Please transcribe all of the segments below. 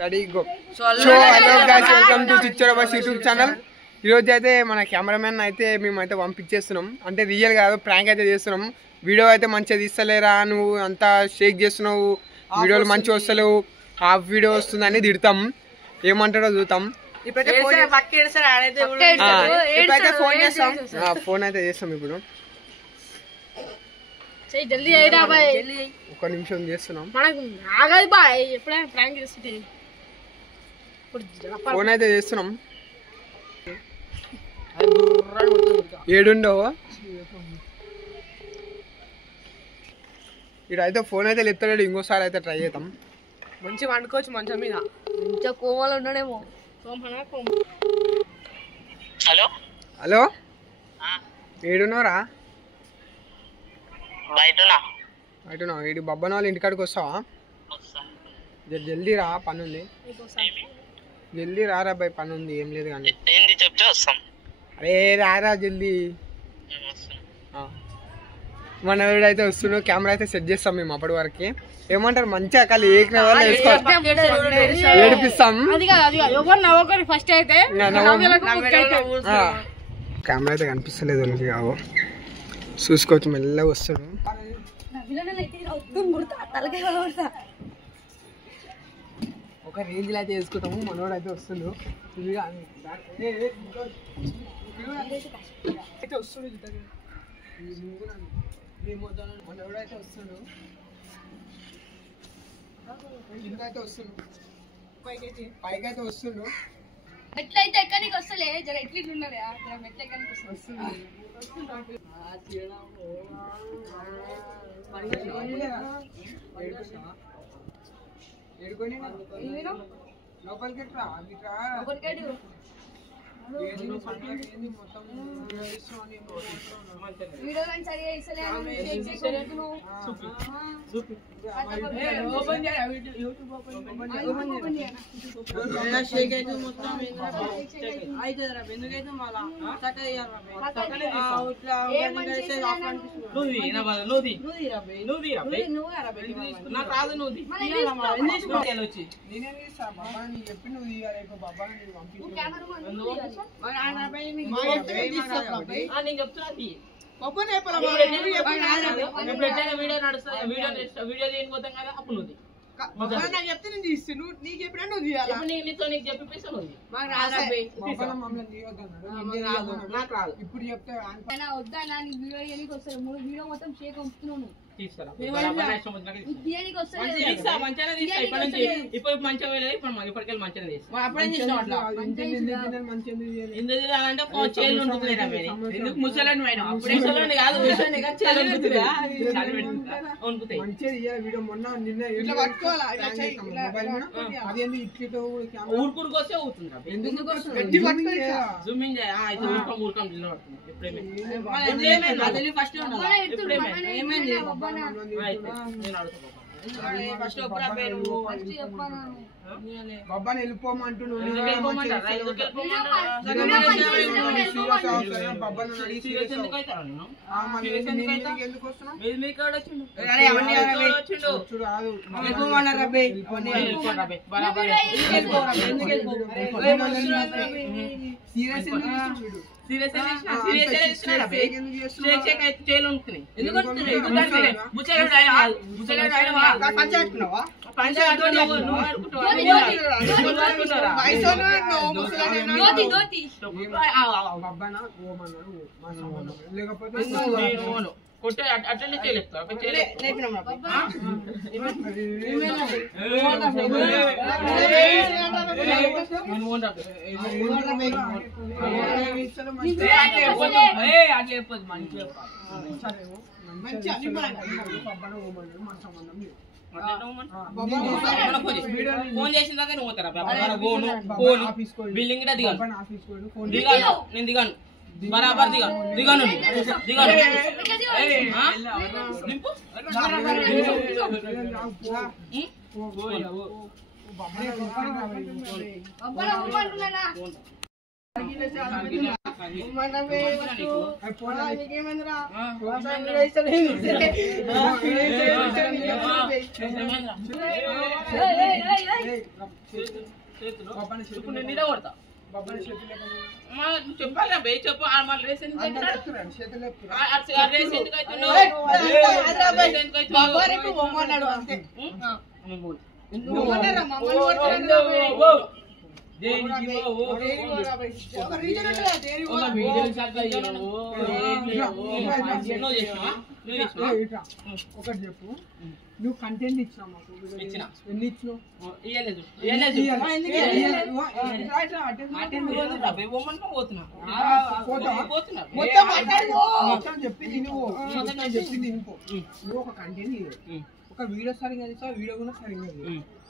Ready go. So hello guys, welcome to Chhichhore boys YouTube channel. ఈరోజు అయితే మన cameraman అయితే మేమైతే పంపించేస్తున్నాం, అంటే రియల్ కాదు ప్రాంక్ అయితే చేస్తున్నాం. వీడియో అయితే మంచిగా తీస్తలేరా, నువ్వు అంతా షేక్ చేస్తున్నావు, వీడియోలు మంచిగా వస్తలేవు, హాఫ్ వీడియో వస్తుందని తిడతాం. ఏమంటాడో చూద్దాం. ఫోన్ అయితే చేస్తాం ఇప్పుడు. ఒక నిమిషం చేస్తున్నాం. ఫోన్ అయితే చేస్తున్నాం. ఏడుండవు ఇడైతే ఫోన్ అయితే ఎత్తలేడు. ఇంకోసారి అయితే ట్రై చేద్దాం. మంచిగా వండుకోవచ్చు మంచం మీద. మంచిగా కోమలు ఉన్నాడేమో. హలో హలో, ఏడున్నారా? బయట ఇటు బబ్బన వాళ్ళ ఇంటికాడికి వస్తావా? జల్దీ రా, పని ఉంది. జల్దీ రారా బాయ్, పని ఉంది. ఏం లేదు కానీ చెప్తే వస్తాం. అరే రారా జల్దీ. మన వీడైతే వస్తున్నావు. కెమెరా అయితే సెట్ చేస్తాం మేము అప్పటి వరకు. ఏమంటారు మంచిగా కాదు ఏడిపిస్తాం. కెమెరా అయితే కనిపిస్తలేదు కావు, చూసుకోవచ్చు. మెల్లగా వస్తాడు. ఒక రేంజ్ లో అయితే వేసుకుంటాము. మనోడు అయితే వస్తుండు. అయితే వస్తుండు. మనోడు అయితే వస్తుండు. కిందైతే వస్తుండు, పైకైతే వస్తుండు. ఎట్లయితే ఎక్కడికి వస్తలే, జర ఎట్లా ఉన్నది మెట్ల ఎక్కడికి వస్తుంది. లోపలికి వీడియో కానీ సరిగా ఇస్తలేదు. చెప్పి నువ్వు చెప్తే నేను తీస్తాను. నీకు ఎప్పుడైనా నువ్వు ఇప్పుడు చెప్తే వద్దా వీడియో వస్తారు. వీడియో మొత్తం షేక్ వస్తున్నాను. ఊరుకుడికొస్తే అవుతుంది. బాబాని వెళ్ళిపోమంటున్నాను. కొట్టే అటెండ్ చేయలేపుతా ఫోన్ చేసిన తర్వాత నువ్వు పోతారా? బిల్డింగ్ దిగాను, నేను దిగాను బరాబర్ దిగాను. ఇప్పుడు నేను నీడ కొడతా చెప్పాలి బే చెప్పు మళ్ళీ రేస్ ఎందుకు రేస్ ఎందుకు ఒకటి చెప్పు నువ్వు కంటెంట్ ఇచ్చినావు మాకు ఇచ్చిన ఎన్ని ఇచ్చినావు చెప్పి తినిపో నువ్వు ఒక కంటెంట్ ఒక వీడియో సరిగ్గా చేస్తావు వీడియో కూడా సరిగ్గా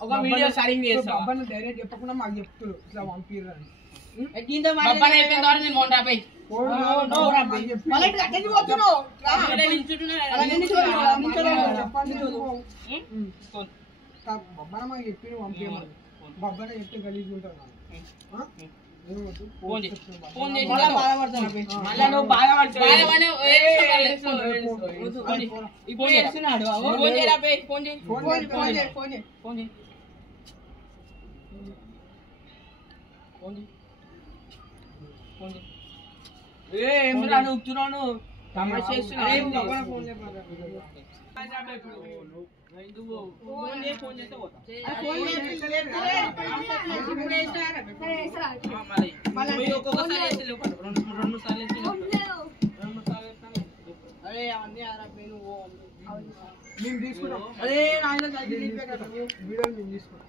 ఒక వీడియో సరింగ్ చేస్తా అబ్బాయి డైరెక్ట్ చెప్పకుండా మాకు చెప్తారు ఇట్లా పంపిర్రు అని బొబ్బన మాకు చెప్పి పంపించమని బొబ్బన చెప్తే గలీజ్ ఉంటారు ఉప్పుతున్నాను తమాషా మేము తీసుకున్నాం వీడియో మేము తీసుకున్నాం